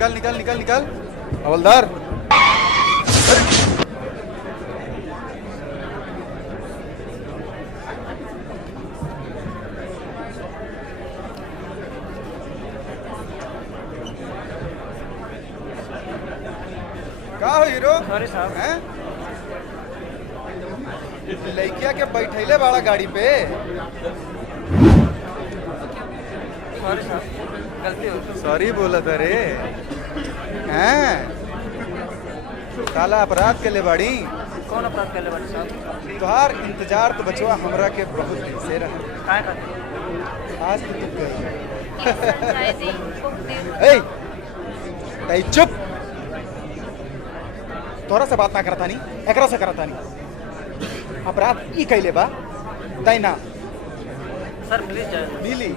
निकाल निकाल निकाल निकाल हवलदार। का हो हीरो? सॉरी साहब। हैं? लइकिया के बैठैले बाड़ा गाड़ी पे। सॉरी साहब, गलती हो गई। सॉरी बोला था रे। हैं? साला अपराध के ले बाड़ी। कौन अपराध कर ले बड़े साहब? तुहार इंतजार तो बचवा हमरा के बहुत दिन से रहा। काय करते? आज तो तू गई। ए, तई चुप। तोरा से बात ना करता नहीं, एकरा से करता नहीं। अपराध ई कैले बा तै ना सर प्लीज जाए। मिली